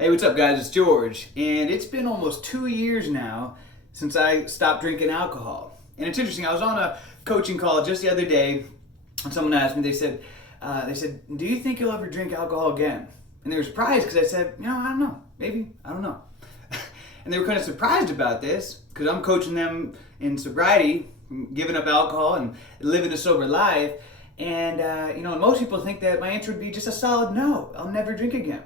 Hey, what's up, guys? It's George, and it's been almost 2 years now since I stopped drinking alcohol. And it's interesting. I was on a coaching call just the other day, and someone asked me. They said, "Do you think you'll ever drink alcohol again?" And they were surprised because I said, I don't know. Maybe I don't know. And they were kind of surprised about this because I'm coaching them in sobriety, giving up alcohol and living a sober life. And most people think that my answer would be just a solid no. I'll never drink again.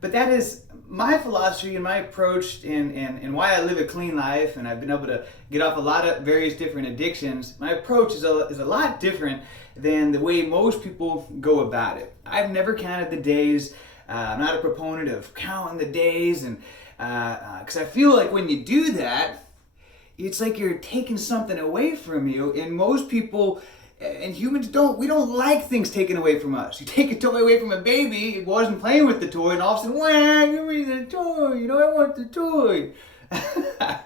But that is my philosophy and my approach and why I live a clean life, and I've been able to get off a lot of various different addictions. My approach is a lot different than the way most people go about it. I've never counted the days. I'm not a proponent of counting the days, and because I feel like when you do that, it's like you're taking something away from you, and most people and humans we don't like things taken away from us. You take a toy away from a baby, it wasn't playing with the toy, and all of a sudden, wah, give me the toy, I want the toy. A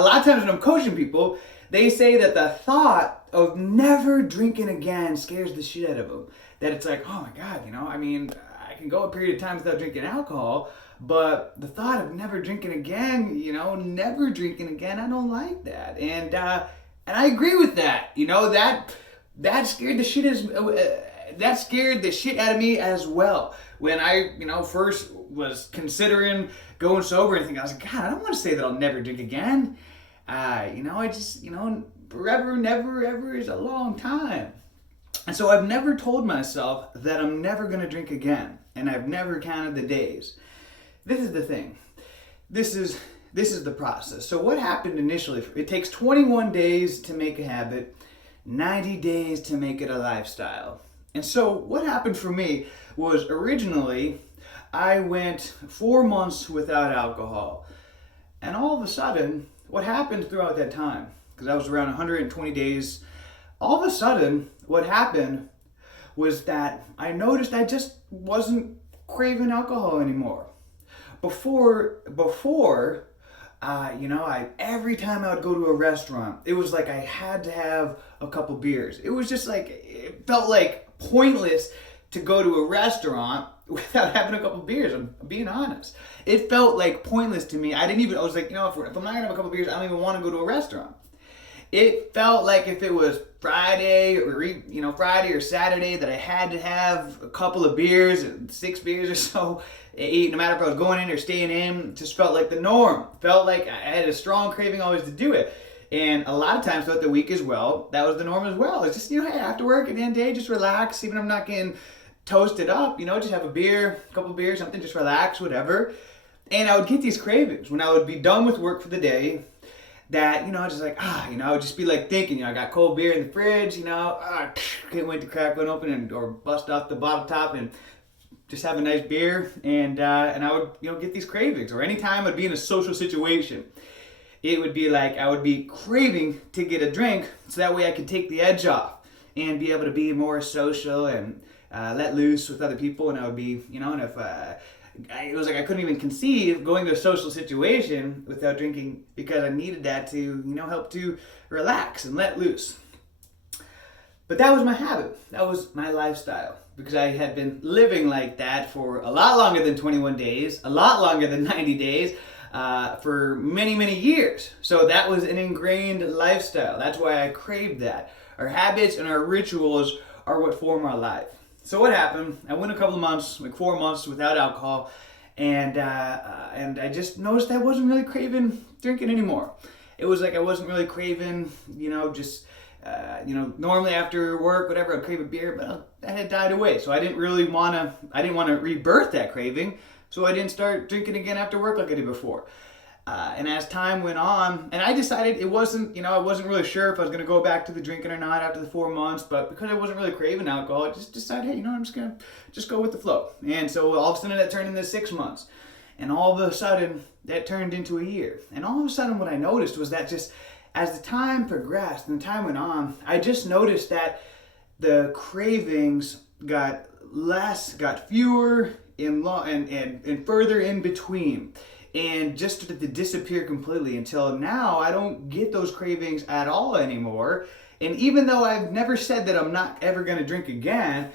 lot of times when I'm coaching people, they say that the thought of never drinking again scares the shit out of them. That it's like, oh my God, I can go a period of time without drinking alcohol, but the thought of never drinking again, I don't like that. And I agree with that. That scared the shit out of me as well. When I, first was considering going sober and thinking, I was like, God, I don't want to say that I'll never drink again. Forever, never, ever is a long time. And so I've never told myself that I'm never going to drink again. And I've never counted the days. This is the thing. This is the process. So what happened initially, it takes 21 days to make a habit, 90 days to make it a lifestyle. And so what happened for me was originally I went 4 months without alcohol. And all of a sudden, what happened throughout that time, because I was around 120 days, all of a sudden what happened was that I noticed I just wasn't craving alcohol anymore. Before, every time I would go to a restaurant, it was like I had to have a couple beers. It was just like, it felt like pointless to go to a restaurant without having a couple beers. I'm being honest. It felt like pointless to me. I was like, if I'm not gonna have a couple beers, I don't even want to go to a restaurant. It felt like if it was Friday or Saturday that I had to have a couple of beers, 6 beers or so, no matter if I was going in or staying in, it just felt like the norm. Felt like I had a strong craving always to do it. And a lot of times throughout the week as well, that was the norm as well. It's just, hey, after work at the end of the day, just relax. Even if I'm not getting toasted up, just have a beer, a couple of beers, something, just relax, whatever. And I would get these cravings when I would be done with work for the day. That, just like, I would just be like thinking, I got cold beer in the fridge, can't wait to crack one open or bust off the bottle top and just have a nice beer. And I would, get these cravings. Or anytime I'd be in a social situation, it would be like I would be craving to get a drink so that way I could take the edge off and be able to be more social and let loose with other people. And I would be, and if it was like I couldn't even conceive going to a social situation without drinking because I needed that to, help to relax and let loose. But that was my habit. That was my lifestyle because I had been living like that for a lot longer than 21 days, a lot longer than 90 days, for many, many years. So that was an ingrained lifestyle. That's why I craved that. Our habits and our rituals are what form our life. So what happened, I went a couple of months, like 4 months without alcohol, and I just noticed I wasn't really craving drinking anymore. It was like I wasn't really craving, normally after work, whatever, I'd crave a beer, but that had died away. So I didn't want to rebirth that craving, so I didn't start drinking again after work like I did before. And as time went on, and I decided I wasn't really sure if I was going to go back to the drinking or not after the 4 months, but because I wasn't really craving alcohol, I just decided, hey, I'm just going to go with the flow. And so all of a sudden that turned into 6 months. And all of a sudden that turned into a year. And all of a sudden what I noticed was that just as the time progressed and the time went on, I just noticed that the cravings got less, got fewer, and further in between. And just started to disappear completely until now I don't get those cravings at all anymore. And even though I've never said that I'm not ever going to drink again,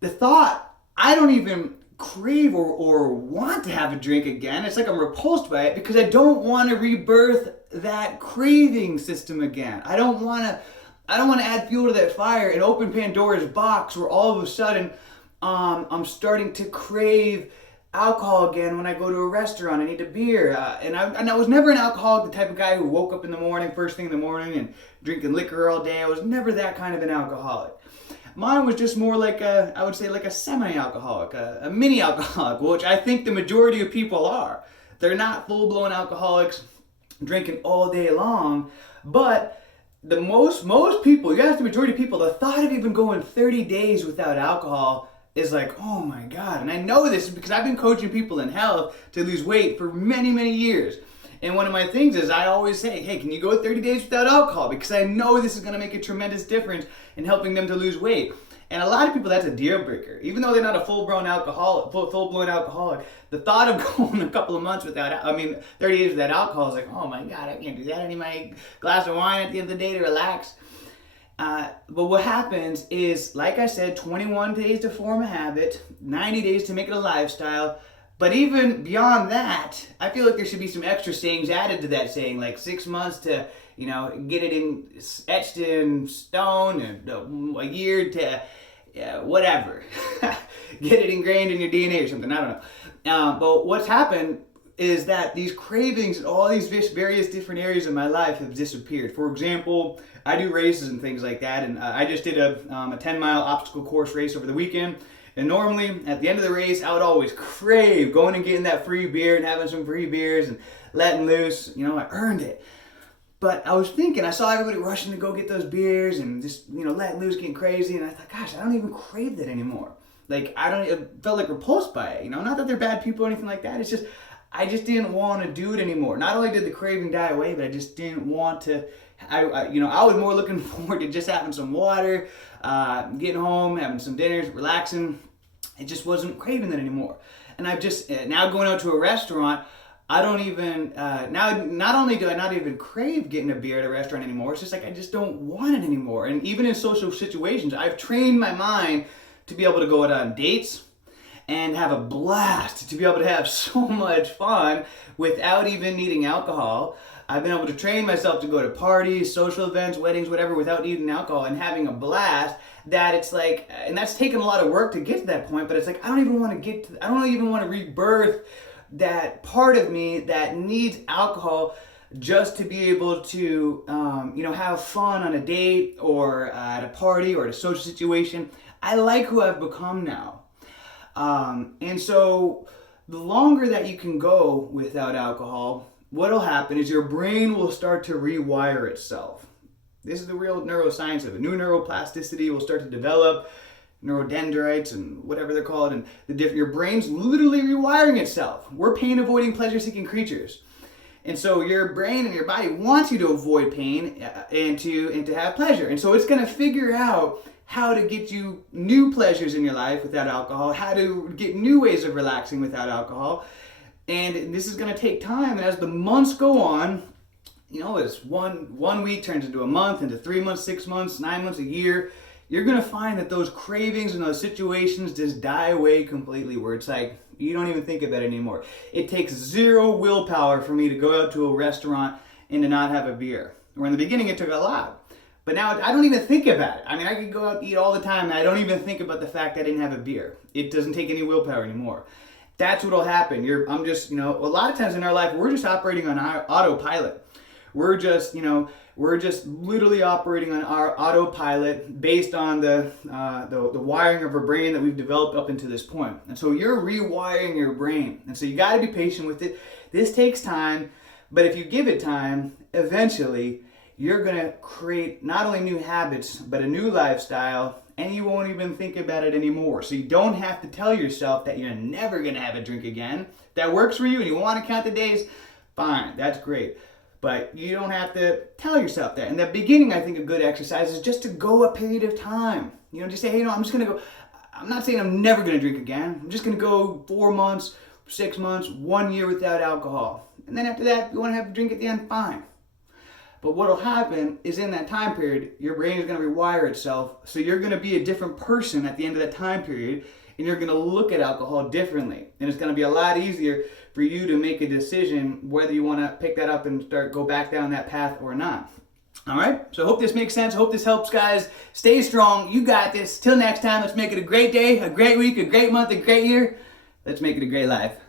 the thought, I don't even crave or want to have a drink again. It's like I'm repulsed by it because I don't want to rebirth that craving system again. I don't want to add fuel to that fire and open Pandora's box where all of a sudden I'm starting to crave alcohol again when I go to a restaurant. I need a beer. And I was never an alcoholic, the type of guy who woke up in the morning, first thing in the morning, and drinking liquor all day. I was never that kind of an alcoholic. Mine was just more like I would say like a semi-alcoholic, a mini alcoholic, which I think the majority of people are. They're not full-blown alcoholics drinking all day long, but the most people, you ask the majority of people, the thought of even going 30 days without alcohol is like, oh my God. And I know this because I've been coaching people in health to lose weight for many, many years. And one of my things is I always say, hey, can you go 30 days without alcohol? Because I know this is going to make a tremendous difference in helping them to lose weight. And a lot of people, that's a deal breaker. Even though they're not a full-blown alcoholic, the thought of going a couple of months 30 days without alcohol is like, oh my God, I can't do that. I need my glass of wine at the end of the day to relax. But what happens is, like I said, 21 days to form a habit, 90 days to make it a lifestyle. But even beyond that, I feel like there should be some extra sayings added to that saying, like 6 months to, get it etched in stone, and a year to whatever. Get it ingrained in your DNA or something, I don't know. But what's happened is that these cravings in all these various different areas of my life have disappeared. For example, I do races and things like that, and I just did a 10-mile obstacle course race over the weekend. And normally, at the end of the race, I would always crave going and getting that free beer and having some free beers and letting loose. I earned it. But I was thinking, I saw everybody rushing to go get those beers and just, letting loose, getting crazy. And I thought, gosh, I don't even crave that anymore. Like, I felt like repulsed by it. Not that they're bad people or anything like that. It's just, I just didn't want to do it anymore. Not only did the craving die away, but I just didn't want to. I was more looking forward to just having some water, getting home, having some dinners, relaxing. It just wasn't craving that anymore. And I've just, now going out to a restaurant, I don't even, now not only do I not even crave getting a beer at a restaurant anymore, it's just like I just don't want it anymore. And even in social situations, I've trained my mind to be able to go out on dates and have a blast, to be able to have so much fun without even needing alcohol. I've been able to train myself to go to parties, social events, weddings, whatever, without needing alcohol and having a blast. That it's like, and that's taken a lot of work to get to that point, but it's like, I don't even want to rebirth that part of me that needs alcohol just to be able to, have fun on a date or at a party or at a social situation. I like who I've become now. And so the longer that you can go without alcohol, what'll happen is your brain will start to rewire itself. This is the real neuroscience of it. New neuroplasticity will start to develop, neurodendrites and whatever they're called, and your brain's literally rewiring itself. We're pain-avoiding, pleasure-seeking creatures. And so your brain and your body wants you to avoid pain and to have pleasure. And so it's going to figure out how to get you new pleasures in your life without alcohol, how to get new ways of relaxing without alcohol. And this is going to take time. And as the months go on, as one week turns into a month, into 3 months, 6 months, 9 months, a year, you're going to find that those cravings and those situations just die away completely, where it's like, you don't even think about it anymore. It takes zero willpower for me to go out to a restaurant and to not have a beer. Where in the beginning it took a lot. But now I don't even think about it. I could go out and eat all the time and I don't even think about the fact that I didn't have a beer. It doesn't take any willpower anymore. That's what'll happen. A lot of times in our life, we're just operating on our autopilot. We're just literally operating on our autopilot based on the wiring of our brain that we've developed up until this point. And so you're rewiring your brain. And so you got to be patient with it. This takes time, but if you give it time, eventually you're going to create not only new habits, but a new lifestyle, and you won't even think about it anymore. So you don't have to tell yourself that you're never going to have a drink again. If that works for you and you want to count the days, fine, that's great. But you don't have to tell yourself that. In the beginning, I think a good exercise is just to go a period of time. Just say, hey, I'm just going to go. I'm not saying I'm never going to drink again. I'm just going to go 4 months, 6 months, 1 year without alcohol. And then after that, if you want to have a drink at the end, fine. But what will happen is in that time period, your brain is going to rewire itself. So you're going to be a different person at the end of that time period. and you're going to look at alcohol differently. And it's going to be a lot easier for you to make a decision whether you want to pick that up and go back down that path or not. All right, so I hope this makes sense. I hope this helps, guys. Stay strong. You got this. Till next time, let's make it a great day, a great week, a great month, a great year. Let's make it a great life.